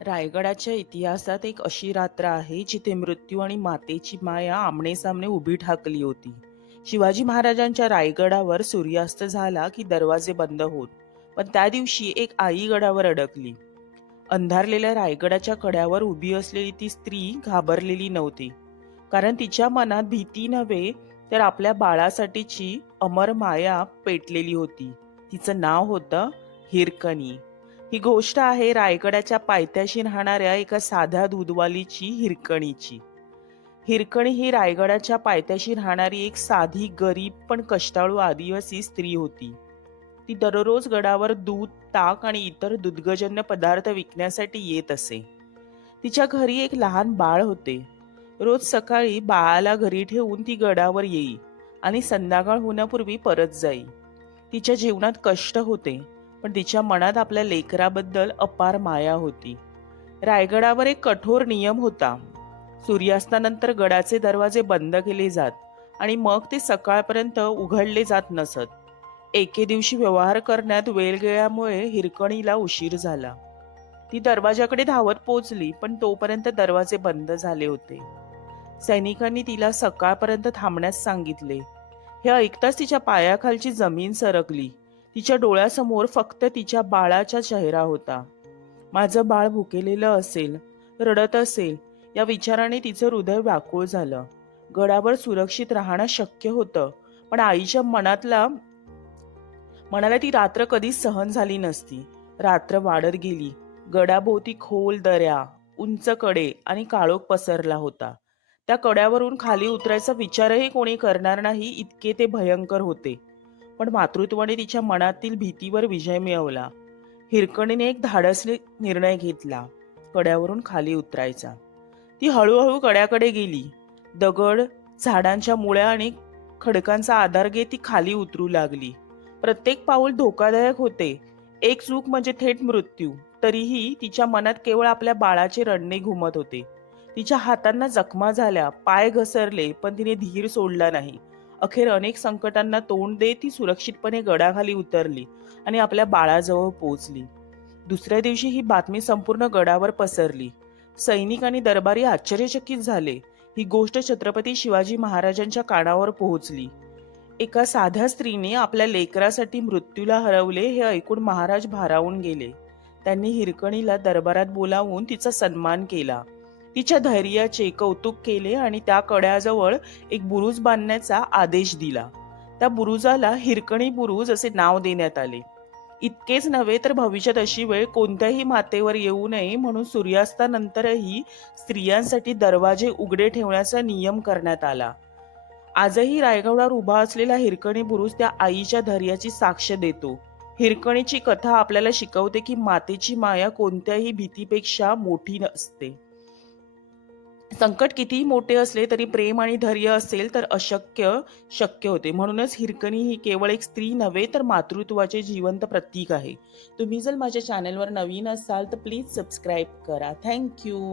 रायगडाच्या इतिहासात एक अशी रात्र आहे जिथे मृत्यू आणि मातेची माया आमनेसामने उभी ठाकली होती. शिवाजी महाराजांच्या रायगडावर सूर्यास्त झाला की दरवाजे बंद होत पण त्या दिवशी एक आई गडावर अडकली. अंधारलेल्या रायगडाच्या कड्यावर उभी असलेली ती स्त्री घाबरलेली नव्हती. कारण तिच्या मनात भीती नव्हे तर आपल्या बाळासाठीची अमर माया पेटलेली होती. तिचं नाव होतं हिरकणी. ही गोष्ट आहे रायगडाच्या पायथ्याशी राहणाऱ्या एका साध्या दूधवालीची हिरकणीची. हिरकणी ही रायगडाच्या पायथ्याशी राहणारी एक साधी गरीब पण कष्टाळू आदिवासी स्त्री होती. ती दररोज गडावर दूध ताक आणि इतर दुग्धजन्य पदार्थ विकण्यासाठी येत असे. तिच्या घरी एक लहान बाळ होते. रोज सकाळी बाळाला घरी ठेवून ती गडावर येई आणि संध्याकाळ होण्यापूर्वी परत जाई. तिच्या जीवनात कष्ट होते. पण तिच्या मनात आपल्या लेकराबद्दल अपार माया होती. रायगडावर एक कठोर नियम होता. सूर्यास्तानंतर गडाचे दरवाजे बंद केले जात आणि मग ते सकाळपर्यंत उघडले जात नसत. एके दिवशी व्यवहार करण्यात वेळ गेल्यामुळे हिरकणीला उशीर झाला. ती दरवाजाकडे धावत पोचली पण तोपर्यंत दरवाजे बंद झाले होते. सैनिकांनी तिला सकाळपर्यंत थांबण्यास सांगितले. हे ऐकताच तिच्या पायाखालची जमीन सरकली. तिच्या डोळ्यासमोर फक्त तिच्या बाळाचा चेहरा होता. माझं बाळ भुकेलेलं असेल रडत असेल या विचाराने तिचं हृदय व्याकुळ झालं. गडावर सुरक्षित राहणं शक्य होतं पण आईच्या मनातला मनाला ती रात्र कधीच सहन झाली नसती. रात्र वाढत गेली. गडाभोवती खोल दऱ्या उंच कडे आणि काळोख पसरला होता. त्या कड्यावरून खाली उतरायचा विचारही कोणी करणार नाही इतके ते भयंकर होते. पण मातृत्वाने तिच्या मनातील भीतीवर विजय मिळवला. हिरकणीने एक धाडसले निर्णय घेतला. कड्यावरून खाली उतरायचा. ती हळूहळू कड्याकडे गेली. दगड झाडांच्या मुळ्या आणि खडकांचा आधार घेत ती खाली उतरू लागली. प्रत्येक पाऊल धोकादायक होते. एक चूक म्हणजे थेट मृत्यू. तरीही तिच्या मनात केवळ आपल्या बाळाचे रडणे घुमत होते. तिच्या हातांना जखमा झाल्या पाय घसरले पण तिने धीर सोडला नाही. अखेर अनेक संकटांना तोंड देत ती सुरक्षितपणे गडाखाली उतरली आणि आपल्या बाळाजवळ पोहोचली. दुसऱ्या दिवशी ही बातमी संपूर्ण गडावर पसरली. सैनिक आणि दरबारी आश्चर्यचकित झाले. ही गोष्ट छत्रपती शिवाजी महाराजांच्या कानावर पोहोचली. एका साध्या स्त्रीने आपल्या लेकरासाठी मृत्यूला हरवले हे ऐकून महाराज भारावून गेले. त्यांनी हिरकणीला दरबारात बोलावून तिचा सन्मान केला. तिच्या धैर्याचे कौतुक केले आणि त्या कड्याजवळ एक बुरुज बांधण्याचा आदेश दिला. त्या बुरुजाला हिरकणी बुरुज असे नाव देण्यात आले. इतकेच नव्हे तर भविष्यात अशी वेळ कोणत्याही मातेवर येऊ नये म्हणून सूर्यास्तानंतरही स्त्रियांसाठी दरवाजे उघडे ठेवण्याचा नियम करण्यात आला. आजही रायगडावर उभा असलेला हिरकणी बुरुज त्या आईच्या धैर्याची साक्ष देतो. हिरकणीची कथा आपल्याला शिकवते की मातेची माया कोणत्याही भीतीपेक्षा मोठी असते. संकट कितीही मोठे असले तरी प्रेम आणि धैर्य असेल तर अशक्य शक्य होते. म्हणूनच हिरकणी ही केवळ एक स्त्री नव्हे तर मातृत्वाचे जिवंत प्रतीक आहे. तुम्ही जर माझ्या चॅनलवर नवीन असाल तर प्लीज सबस्क्राईब करा. थँक्यू